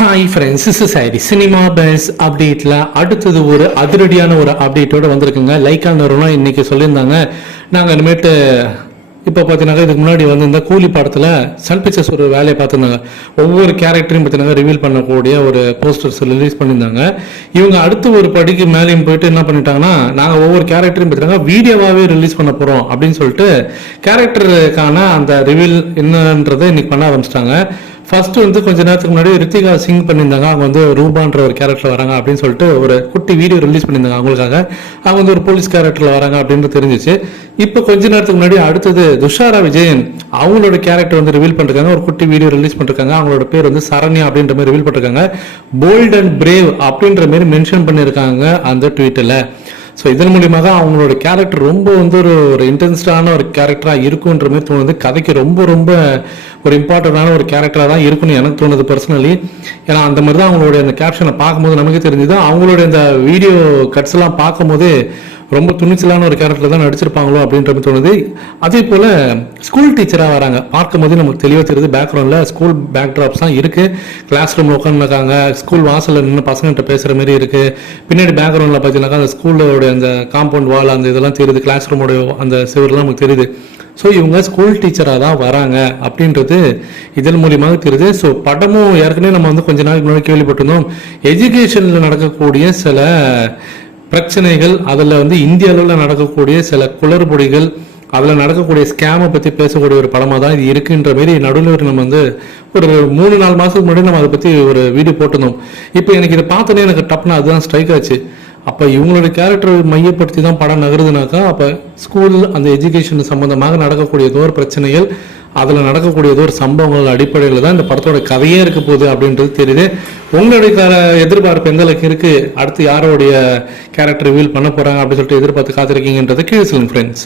Hi friends is sorry cinema base அப்டேட்டில் அடுத்தது ஒரு அதிரடியான ஒரு அப்டேட்டோடு வந்திருக்குங்க. லைக்கா நிறுவனம் இன்றைக்கி சொல்லியிருந்தாங்க. நாங்கள் இனிமேட்டு இப்போ பார்த்தீங்கன்னா இதுக்கு முன்னாடி வந்து இந்த கூலி படத்தில் சன் பிக்சர்ஸ் ஒரு வேலையை பார்த்துருந்தாங்க. ஒவ்வொரு கேரக்டரையும் பார்த்தீங்கன்னா ரிவீல் பண்ணக்கூடிய ஒரு போஸ்டர்ஸ் ரிலீஸ் பண்ணியிருந்தாங்க. இவங்க அடுத்து ஒரு படிக்கு மேலேயும் போயிட்டு என்ன பண்ணிட்டாங்கன்னா நாங்கள் ஒவ்வொரு கேரக்டரையும் பார்த்தீங்கன்னா வீடியோவாகவே ரிலீஸ் பண்ண போகிறோம் அப்படின்னு சொல்லிட்டு கேரக்டருக்கான அந்த ரிவீல் என்னன்றதை இன்னைக்கு பண்ண ஆரம்பிச்சிட்டாங்க. ஃபர்ஸ்ட் வந்து கொஞ்ச நேரத்துக்கு முன்னாடி ரித்திகா சிங் பண்ணியிருந்தாங்க. அவங்க வந்து ரூபான்ற ஒரு கேரக்டர் வராங்க அப்படின்னு சொல்லிட்டு ஒரு குட்டி வீடியோ ரிலீஸ் பண்ணியிருந்தாங்க அவங்களுக்காக. அவங்க வந்து ஒரு போலீஸ் கேரக்டர்ல வராங்க அப்படின்னு தெரிஞ்சிச்சு. இப்போ கொஞ்ச நேரத்துக்கு முன்னாடி அடுத்தது துஷாரா விஜயன். அவங்களோட கேரக்டர் வந்து ரிவீல் பண்ணிருக்காங்க. ஒரு குட்டி வீடியோ ரிலீஸ் பண்ணிருக்காங்க. அவங்களோட பேர் வந்து சரண்யா அப்படின்ற மாதிரி ரிவீல் பண்ணிருக்காங்க. போல்ட் அண்ட் பிரேவ் அப்படின்ற மாதிரி மென்ஷன் பண்ணியிருக்காங்க அந்த ட்விட்டரில் ஸோ இதன் மூலியமாக அவங்களோட கேரக்டர் ரொம்ப வந்து ஒரு ஒரு இன்டென்ஸ்டான ஒரு கேரக்டராக இருக்குன்ற மாதிரி தோணுது. கதைக்கு ரொம்ப ரொம்ப ஒரு இம்பார்ட்டண்டான ஒரு கேரக்டராக தான் இருக்குன்னு எனக்கு தோணுது பர்சனலி ஏன்னா அந்த மாதிரி தான் அவங்களுடைய அந்த கேப்ஷனை பார்க்கும்போது நமக்கு தெரிஞ்சுது. அவங்களுடைய இந்த வீடியோ கட்ஸ் எல்லாம் பார்க்கும்போது ரொம்ப துணிச்சலான ஒரு கேரக்டர் தான் நடிச்சிருப்பாங்களோ அப்படின்ற மாதிரி தோணுது. அதே போல் ஸ்கூல் டீச்சராக வராங்க. பார்க்கும்போது நமக்கு தெளிவாக தெரியுது. பேக்ரவுண்டில் ஸ்கூல் பேக்ட்ராப்ஸ் தான் இருக்குது கிளாஸ் ரூமில் உட்காந்துருக்காங்க ஸ்கூல் வாசலில் நின்று பசங்கள்கிட்ட பேசுகிற மாதிரி இருக்குது பின்னாடி பேக்ரவுண்டில் பார்த்தீங்கன்னாக்கா அந்த ஸ்கூலோட அந்த காம்பவுண்ட் வால் அந்த இதெல்லாம் தெரியுது. கிளாஸ் ரூமோட அந்த சிவர்லாம் நமக்கு தெரியுது. ஸோ இவங்க ஸ்கூல் டீச்சராக தான் வராங்க அப்படின்றது இதன் மூலியமாக தெரியுது. ஸோ படமும் ஏற்கனவே நம்ம வந்து கொஞ்ச நாளைக்கு முன்னாடி கேள்விப்பட்டிருந்தோம். எஜுகேஷனில் நடக்கக்கூடிய சில பிரச்சனைகள் அதில் வந்து இந்திய அளவில் நடக்கக்கூடிய சில குளறுபடிகள் அதில் நடக்கக்கூடிய ஸ்கேமை பற்றி பேசக்கூடிய ஒரு படமாக தான் இது இருக்குன்ற மாரி நடுவில் நம்ம வந்து ஒரு மூணு நாலு மாதத்துக்கு முன்னாடி நம்ம அதை பற்றி ஒரு வீடியோ போட்டிருந்தோம். இப்போ எனக்கு இதை பார்த்தோன்னே எனக்கு டப்னா அதுதான் ஸ்ட்ரைக் ஆச்சு. அப்போ இவங்களோட கேரக்டர் மையப்படுத்தி தான் படம் நகருதுனாக்கா அப்போ ஸ்கூல் அந்த எஜுகேஷன் சம்மந்தமாக நடக்கக்கூடிய ஒரு பிரச்சனைகள் அதில் நடக்கக்கூடிய ஒரு சம்பவங்கள் அடிப்படையில் தான் இந்த படத்தோட கதையே இருக்க போகுது அப்படின்றது தெரியுது. உங்களுடைய க- எதிர்பார்ப்பு எந்த அளவுக்கு இருக்கு? அடுத்து யாரோடைய கேரக்டர் ரிவீல் பண்ண போறாங்க அப்படின்னு சொல்லிட்டு எதிர்பார்த்து காத்திருக்கீங்கன்றதை கீழே சொல்லுங்க ஃப்ரெண்ட்ஸ்